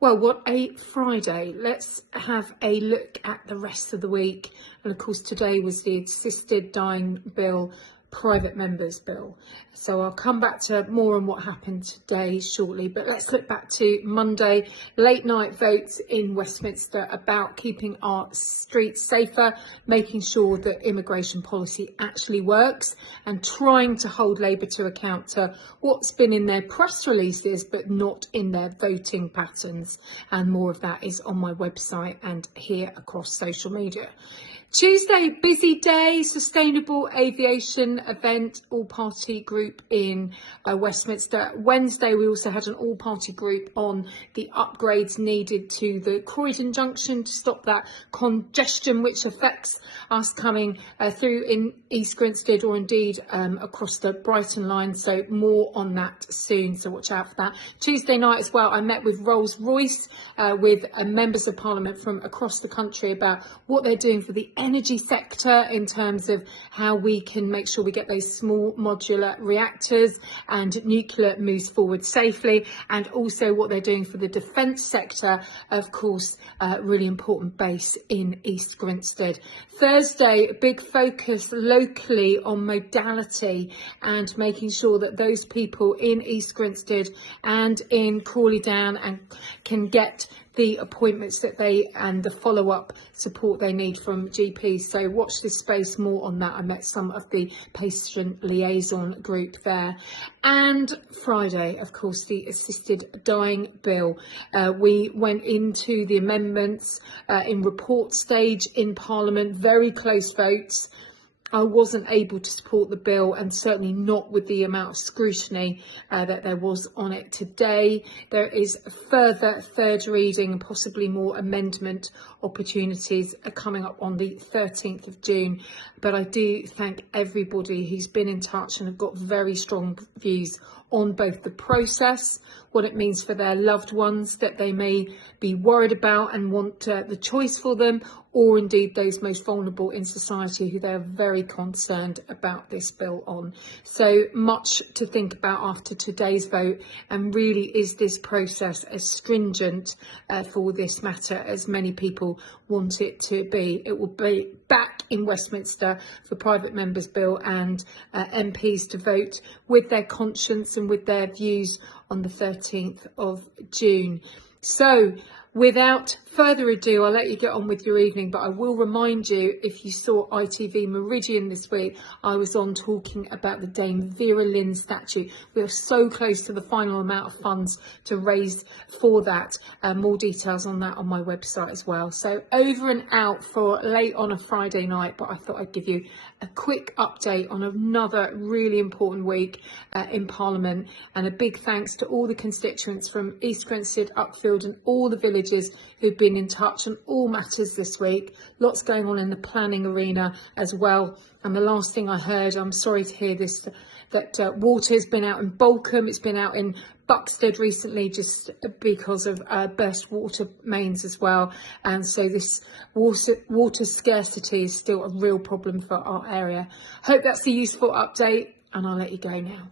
Well, what a Friday. Let's have a look at the rest of the week. And of course, today was the assisted dying bill, private members bill. So I'll come back to more on what happened today shortly. But let's look back to Monday, late night votes in Westminster about keeping our streets safer, making sure that immigration policy actually works, and trying to hold Labour to account to what's been in their press releases but not in their voting patterns. And more of that is on my website and here across social media. Tuesday, busy day, sustainable aviation event, all-party group in Westminster. Wednesday, we also had an all-party group on the upgrades needed to the Croydon Junction to stop that congestion which affects us coming through in East Grinstead or indeed across the Brighton line. So more on that soon, so watch out for that. Tuesday night as well, I met with Rolls-Royce with members of Parliament from across the country about what they're doing for the energy sector in terms of how we can make sure we get those small modular reactors and nuclear moves forward safely, and also what they're doing for the defence sector, of course, really important base in East Grinstead. Thursday, big focus locally on Modality and making sure that those people in East Grinstead and in Crawley Down and can get the appointments that they and the follow-up support they need from GPs. So watch this space, more on that. I met some of the patient liaison group there. And Friday, of course, the assisted dying bill. We went into the amendments in report stage in Parliament, very close votes. I wasn't able to support the bill, and certainly not with the amount of scrutiny that there was on it today. There is further third reading and possibly more amendment opportunities coming up on the 13th of June. But I do thank everybody who's been in touch and have got very strong views on both the process, what it means for their loved ones that they may be worried about and want the choice for them, or indeed those most vulnerable in society who they're very concerned about this bill on. So much to think about after today's vote, and really is this process as stringent for this matter as many people want it to be. It will be back in Westminster for private members bill and MPs to vote with their conscience and with their views on the 13th of June. So without further ado, I'll let you get on with your evening, but I will remind you, if you saw ITV Meridian this week, I was on talking about the Dame Vera Lynn statue. We are so close to the final amount of funds to raise for that. More details on that on my website as well. So over and out for late on a Friday night, but I thought I'd give you a quick update on another really important week in Parliament, and a big thanks to all the constituents from East Grinstead, Uckfield and all the villages who've been in touch on all matters this week. Lots going on in the planning arena as well. And the last thing I heard, I'm sorry to hear this, that water's been out in Balcombe, it's been out in Buxted recently just because of burst water mains as well. And so this water scarcity is still a real problem for our area. Hope that's a useful update, and I'll let you go now.